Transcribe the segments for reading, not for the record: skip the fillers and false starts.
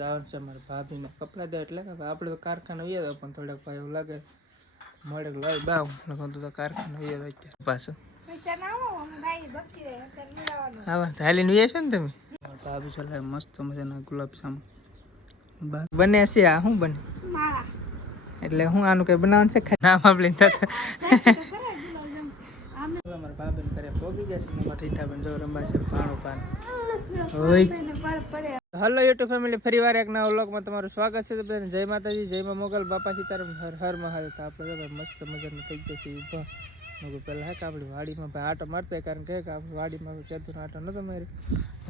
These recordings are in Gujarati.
જવાનું છે મારા ભાભીને કપડાં દે એટલે કે આપણે તો કારખાને વહી જાવ પણ થોડાક ભાઈ એવું લાગે મળે લાવી બાવ નકર તો કારખાને વહી જાવ અત્યારે પાછું હા હાલીને વહી છે ને તમે ભાભી ચલાવે મસ્ત મજાના ગુલાબ જાંબુ બને છે આ શું બને એટલે હું આનું કઈ બનાવવાનું છે નામ આપણે અમારા ભાભીને ઘરે પોગી જશે ને અમારા રીઠાબેન જો રંબા છે પાણું પાન હલો યુટ્યુબ ફેમિલી ફરી વાર એક નવા વ્લોગમાં તમારું સ્વાગત છે. બધાને જય માતાજી, જય માં મોગલ, બાપા સીતારામ, હર હર મહાદેવ. તો આપણે મસ્ત મજાનું થઈ જશે ઊભા મેં પહેલાં હે કે આપણી વાડીમાં ભાઈ આટો મારતા કારણ કે આપણી વાડીમાં કહેતું આટો નતો મારી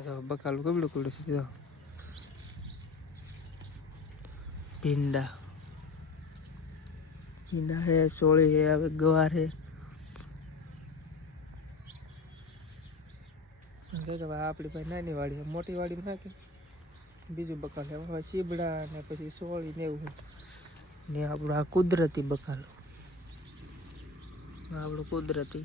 તો બકાલું કબડું કબડું સીધો ભીંડા ભીંડા હે, સોળી હે, હવે ગવાર હે કે આપણી ભાઈ નાની વાડી મોટી વાડી નાખી બીજું બકાલ હવે સીબડા ને પછી સોળી ને એવું ને આપણું આ કુદરતી બકાલો આપણું કુદરતી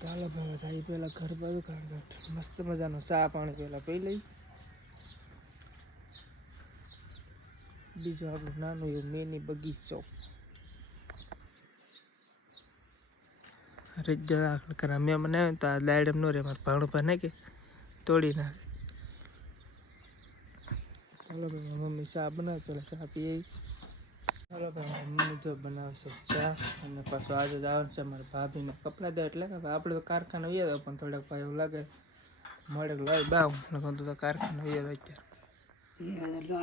ચાલો ભાઈ સાહેબ પેલા ઘર બાજુ કારણ મસ્ત મજાનો ચા પાણી પેલા પી લઈ બીજું આપણું નાનું એવું મિની બગીચો રજા દાખલ કરા મેં બનાવ્યો તો આ દાડમ નો રે મારે ભાણું પર નાખી તોડી નાખે. ચાલો ભાઈ મમ્મી ચા બનાવે પેલા ચા પીએ. ચાલો ભાઈ મમ્મી જો બનાવશે ચા અને પાછું આજે જવાનું છે મારા ભાભીને કપડાં દે એટલે કે આપણે તો કારખાને વહી જાવ પણ થોડાક ભાઈ એવું લાગે મળે લાવી બાવ નકર તો કારખાને વહી જાવ અત્યારે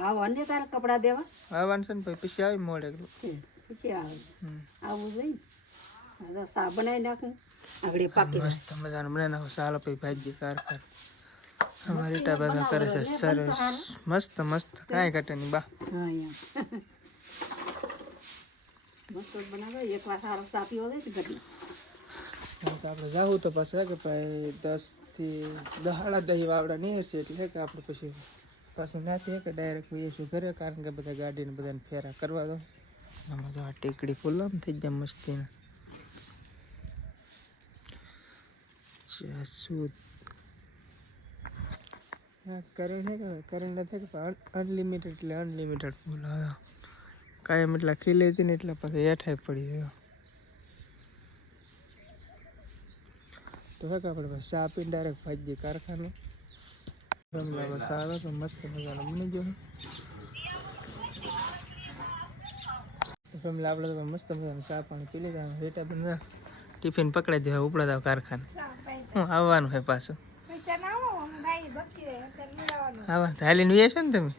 આવવાનું તારે કપડા દેવા આવવાનું છે ને ભાઈ પછી આવી મળે પછી આવે આવું જોઈએ સા બનાવી નાખે આગળ પાકી મસ્ત મજાનું બનાવી નાખો. ચાલો ભાઈ ભાજી કારખાને અમારી રીટા બધા કરે છે સરસ મસ્ત મસ્ત કાંઈ ઘટે નહીં બા મસ્ત બનાવે એકવાર સારો ચા પીવો છે ઘટી આપણે જાવું તો પાછું કે ભાઈ 10 થી 10 વાવડા નહીં હશે એટલે કે આપણે પછી પાછું નાથી કે ડાયરેક્ટ જઈશું ઘરે કારણ કે બધા ગાડીને બધાને ફેરા કરવા દો આમાં જો આ ટેકડી ફૂલ આમ થઈ જાય મસ્તીને શું કરણ છે કે કરણ નથી કે અનલિમિટેડ એટલે અનલિમિટેડ ફૂલ કાયમ એટલા ખીલે હતી ને એટલે પછી હેઠાઈ પડી ગયો તો હે કે આપણે ચા પીને ડાયરેક્ટ ભાજી કારખાને ચા આવે તો મસ્ત મજાનો બની ગયો ફેમિલી આપણે તો મસ્ત મજાનું ચા પાણી પી લીધા રેટા બને ટિફિન પકડાઈ દેવા ઉપડા જાવ કારખાને હું આવવાનું છે પાછું હા હાલીને વી છે ને તમે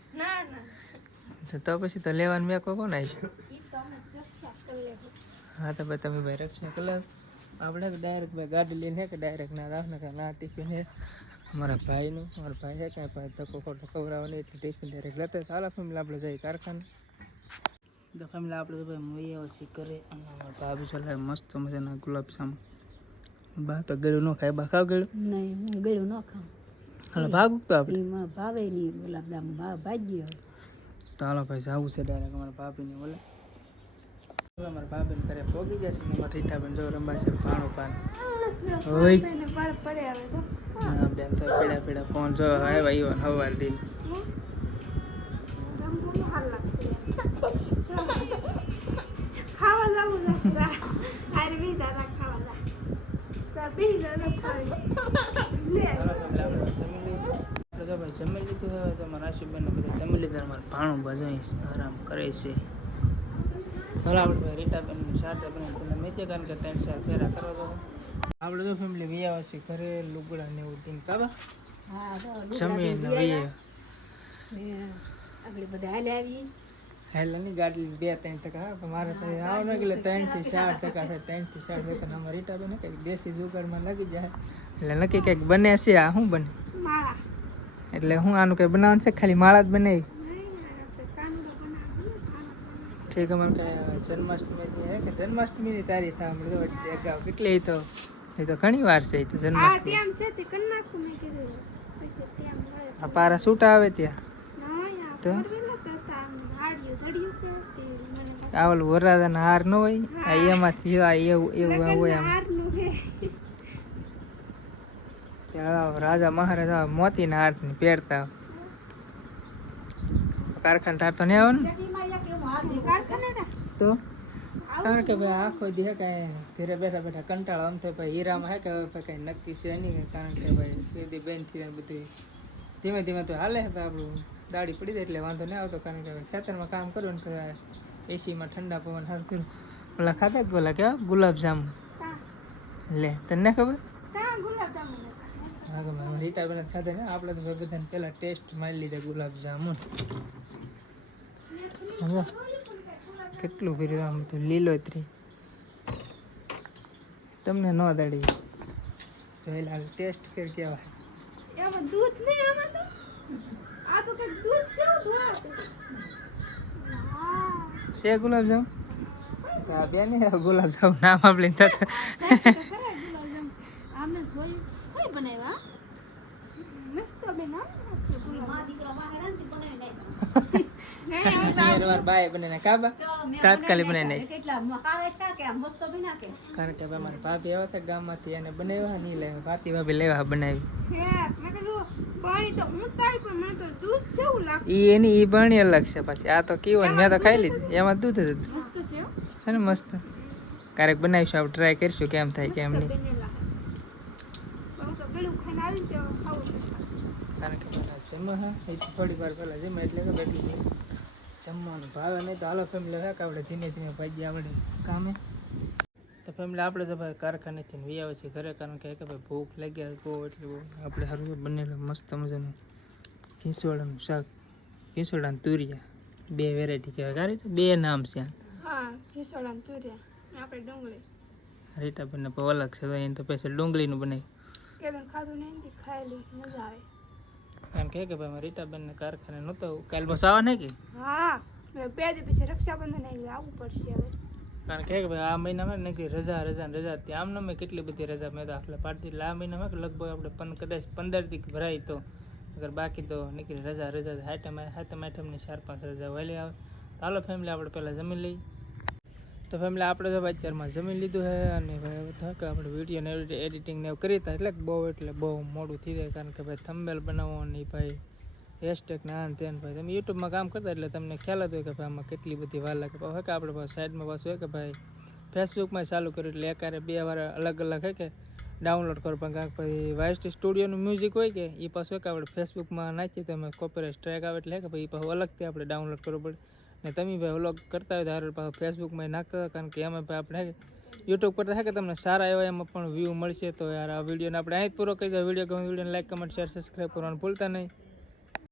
તો પછી તો લેવાનું મેં કોણ આવીશું હા તો ભાઈ તમે ભાઈ રક્ષા કલાક આપણે ડાયરેક્ટ ભાઈ ગાડી લઈને કે ડાયરેક્ટ ના રાખને કે ના ટિફિન હે અમારા ભાઈનું મારા ભાઈ હે કાંઈ ભાઈ ધક્કો ખોટો ખવડાવવાની એટલે ટિફિન ડાયરેક્ટ લેતા ચાલો ફેમિલી આપણે જઈએ કારખાને. તો ફેમિલી આપણે તો ભાઈ મોઈ આવશે કરે અને અમારા ભાભી ચલાવે મસ્ત મજાના ગુલાબ જાંબુ બા તો ગળ્યું ન ખાય બા ખાવ ગળ્યું નહીં હું ગળ્યું ન ખાઉં હાલો ભાગ તો આપણે ભાવે નહીં ગુલાબ જાંબુ ભાજી હોય તો હાલો ભાઈ જવું છે ડાયરેક્ટ અમારા ભાભીને બોલે અમારા ભાભીને ઘરે પોગી જશે ને અમારા રીઠાબેન જો રંબા છે પાણું પાન હોય હા બેન તો પીડા પીડા ફોન જો આવ્યા હવાર દિન ખાવા જાવું આરવી દાદા ખાવા જા બી દાદા ખાવી લે તો ભાઈ જમી લીધું હવે તો અમારા આશુબેન બધા જમી લીધા અમારા ભાણું બાજુ આરામ કરે છે. ચાલો આપણે ભાઈ રીટાબેન શાટા બને તમે મેચે કારણ કે 3-4 ફેરા કરવા દો આપણે તો ફેમિલી વિયા છે ઘરે લુગડા ને એવું દિન કાબા જમીને વઈએ આગળ બધા હાલે આવી હેલાની ગાડી 2-3 ટકા મારે તો આવવાનું એટલે 3 થી 4 ટકા છે 3 થી 4 ટકા અમારા રીટાબેન કંઈક દેશી જુગાડમાં લાગી જાય એટલે નક્કી કંઈક બને છે આ શું બને માળા એટલે હું આનું કંઈ બનાવવાનું છે ખાલી માળા જ બનાવી ઠીક અમારે કાંઈ જન્માષ્ટમી હે કે જન્માષ્ટમીની તારીખ થાય આપણે તો અગાઉ કેટલી તો એ તો ઘણી વાર છે એ તો જન્માષ્ટમી આ પારા છૂટા આવે ત્યાં તો આ ઓલું વરરાજાના હાર ન હોય આ એમાંથી એવું હોય આમ કે આ રાજા મહારાજા મોતીના હાથની પહેરતા કારખાને તાર તો નહીં આવવાનું પેટીમાં એક એવો હાથ દેખાય. કારખાને ના તો કારણ કે ભાઈ આખો દી હે કાંઈ ઘરે બેઠા બેઠા કંટાળો આમ તો ભાઈ હીરામાં હે કે હવે કાંઈ નક્કી છે નહીં કારણ કે ભાઈ બધી બેન થી બધું ધીમે ધીમે તો હાલે છે આપણું દાડી પડી જાય એટલે વાંધો નહીં આવતો કારણ કે હવે ખેતરમાં કામ કરવું ને એસીમાં ઠંડા પવન સારું કર્યું ઓલા ખાતા જ બોલા કેવા ગુલાબજાંબુ કા લે તને ખબર કા ગુલાબજાંબુ હા કે મારા રીટા બેન ખાતા ને આપણે તો ભાઈ બધાને પહેલાં ટેસ્ટ મારી લીધા ગુલાબજાંબુ સમજો કેટલું ફેર્યું આમ તો લીલોતરી તમને ન દડી જોયેલા ટેસ્ટ કર કેવાય એમાં દૂધ નહીં આમાં તો આ તો કઈક દૂધ છે ધોળાતું હા છે ગુલાબજાંબુ ચા બેન ગુલાબજાંબુ નામ આપણે થતા સાચું તો ખરા ગુલાબજાંબુ આમે જોયું કોઈ બનાવ્યા મસ્ત બનાવ મસ્ત માં દીકરા વાહે ને તે બનાવી નાખ્યો. મારા બાય બને કાબા તો મેં તાત્કાલિક બનાવી બનાવી નાખ્યા. કેટલા ખાવે છે કે આમ મસ્ત બના કે કારણ કે ભાઈ મારા ભાભી આવ્યા હતા ગામમાંથી એને બનાવ્યા નહીં લેવા ભાતી ભાભી લેવા બનાવી છે મેં કીધું પાણી તો હું તાઈ પણ મને તો દૂધ જેવું લાગતું ઈ એની ઈ બરણી અલગ છે પછી આ તો કેવું મેં તો ખાઈ લીધી એમાં દૂધ જ હતું મસ્ત છે હો. છે ને મસ્ત ક્યારેક બનાવીશું આપણે ટ્રાય કરીશું કેમ થાય કેમ મસ્ત નહીં બનેલા હું તો પેલું ખાઈને આવીને તો ખાવું છે કારણ કે પેલા જમવા હા એ થોડી વાર પહેલાં જમવા એટલે કે બેઠી જમવાનું ભાવે નહીં તો હાલો ફેમિલી હે કે આપણે ધીમે ધીમે ભાગી આપણે કામે તો ફેમિલી આપણે તો ભાઈ કારખાનેથી વી આવે છે ઘરે કારણ કે ભાઈ ભૂખ લાગી બહુ એટલે બહુ આપણે સારું બનેલું મસ્ત મજાનું ખીસોડાનું શાક ખીસોડાનું તુરિયા બે વેરાયટી કહેવાય કારી બે નામ છે હા ખીસોડા તુરિયા આપણે ડુંગળી રીટાબેનને પણ અલગ છે તો એને તો પછી ડુંગળીનું બનાવ્યું કે ખાધું નહીં ને ખાયેલી મજા આવે કારણ કે ભાઈ મારા રીટાબેનને કારખાને નહોતો કાલ બસ આવવા નહીં કે હા મેં 2 દી પછી રક્ષાબંધન આવી આવવું પડશે હવે કારણ કે ભાઈ આ મહિનામાં નીકળી રજા ત્યાં આમને મેં કેટલી બધી રજા મેં તો આટલે પાડતી એટલે આ મહિનામાં કે લગભગ આપણે કદાચ 15 દી ભરાય તો અગર બાકી તો નીકળી રજા હાથમ 8ની 4-5 રજા વહેલી આવે તો હાલો ફેમિલી આપણે પહેલાં જમી લઈ તો ફેમિલી આપણે તો ભાઈ અત્યારમાં જમી લીધું છે અને ભાઈ હવે થકે આપણે વિડીયોને એડિટિંગ ને એવું કરી હતા એટલે બહુ મોડું થઈ જાય કારણ કે ભાઈ થંબનેલ બનાવવાની ભાઈ હેશટેગ ને આન તેન ભાઈ તમે યુટ્યુબમાં કામ કરતા એટલે તમને ખ્યાલ હતો કે ભાઈ આમાં કેટલી બધી વાર લાગે હોય કે આપણે પાછું સાઈડમાં પાછું હોય કે ભાઈ ફેસબુકમાં ચાલુ કર્યું એટલે એકારે 2 વાર અલગ હે કે ડાઉનલોડ કરો પણ કાંઈક પછી વાયસ્ટી સ્ટુડિયોનું મ્યુઝિક હોય કે એ પાછું હોય કે આપણે ફેસબુકમાં નાખીએ તો અમે કોપીરાઇટ સ્ટ્રાઇક આવે એટલે કે ભાઈ એ પાછું અલગથી આપણે ડાઉનલોડ કરવું પડે ને તમે ભાઈ વ્લોગ કરતા હોય તો હારે પાછું ફેસબુકમાં નાખતા હોય કારણ કે એમાં ભાઈ આપણે યુટ્યુબ કરતા કે તમને સારા એવા એમાં પણ વ્યૂ મળશે તો યાર આ વિડીયોને આપણે અહીં જ પૂરો કરી દઈએ વિડીયો ગમે વિડીયોને લાઈક કમેન્ટ શેર સબસ્ક્રાઈબ કરવાનું ભૂલતા નહીં